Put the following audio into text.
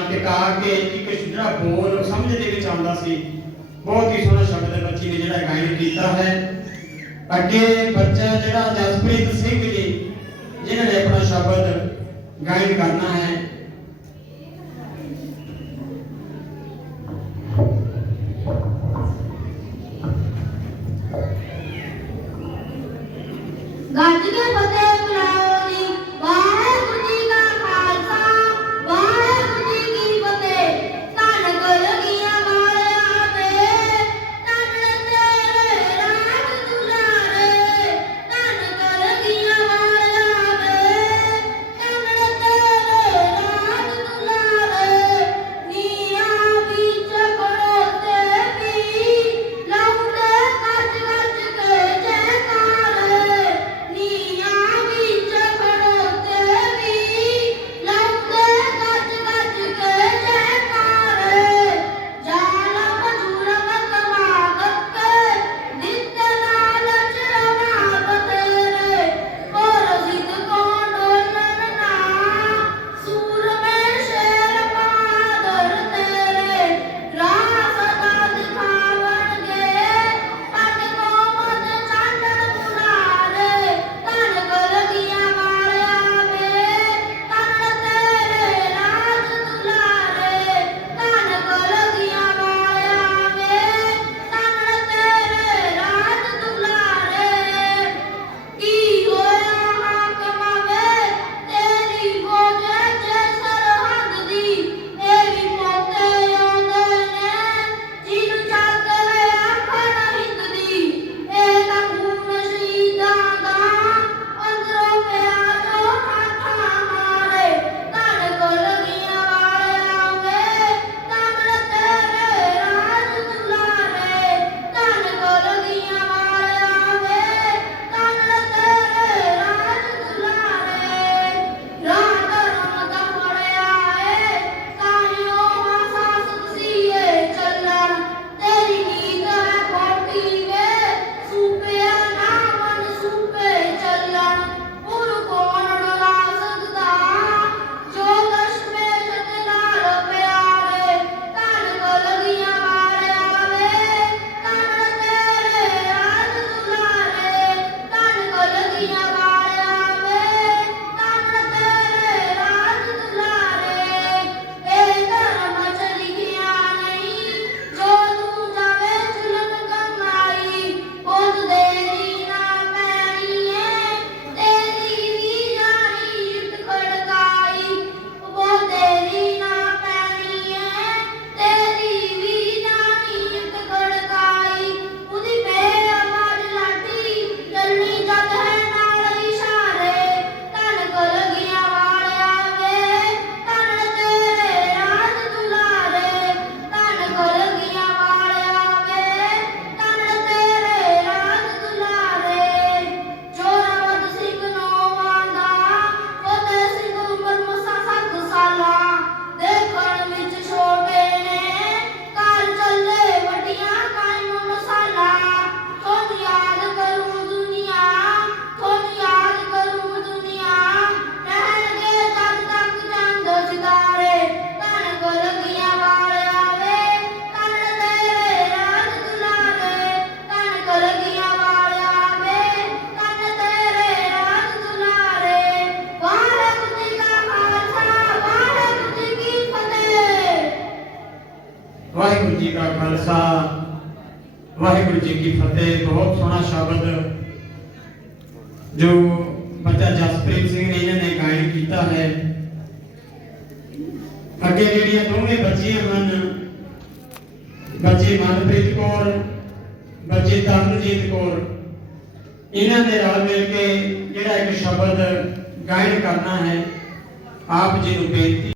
ਗਿਆਨ ਟਿਕਾ ਕੇ ਇੱਕ ਜਿਹੜਾ ਬੋਲ ਸਮਝ ਦੇ ਵਿੱਚ ਆਉਂਦਾ ਸੀ, ਬਹੁਤ ਹੀ ਸੋਹਣਾ ਸ਼ਬਦ ਬੱਚੀ ਨੇ ਜਿਹੜਾ ਗਾਇਨ ਕੀਤਾ ਹੈ। ਅੱਗੇ ਬੱਚਾ ਜਿਹੜਾ ਜਸਪ੍ਰੀਤ ਸਿੰਘ ਜੀ, ਜਿਨ੍ਹਾਂ ਨੇ ਆਪਣਾ ਸ਼ਬਦ ਗਾਇਨ ਕਰਨਾ ਹੈ ਖਾਲਸਾ। ਵਾਹਿਗੁਰੂ ਜੀ ਕੀ ਫਤਿਹ। ਬਹੁਤ ਸੋਹਣਾ ਸ਼ਬਦ ਜੋ ਬੱਚਾ ਜਸਪ੍ਰੀਤ ਸਿੰਘ ਨੇ ਇਹਨਾਂ ਨੇ ਗਾਇਨ ਕੀਤਾ ਹੈ। ਅੱਗੇ ਜਿਹੜੀਆਂ ਦੋਵੇਂ ਬੱਚੀਆਂ ਹਨ, ਬੱਚੇ ਮਨਪ੍ਰੀਤ ਕੌਰ, ਬੱਚੇ ਤਰਨਜੀਤ ਕੌਰ, ਇਹਨਾਂ ਦੇ ਨਾਲ ਮਿਲ ਕੇ ਜਿਹੜਾ ਇੱਕ ਸ਼ਬਦ ਗਾਇਨ ਕਰਨਾ ਹੈ, ਆਪ ਜੀ ਨੂੰ ਬੇਨਤੀ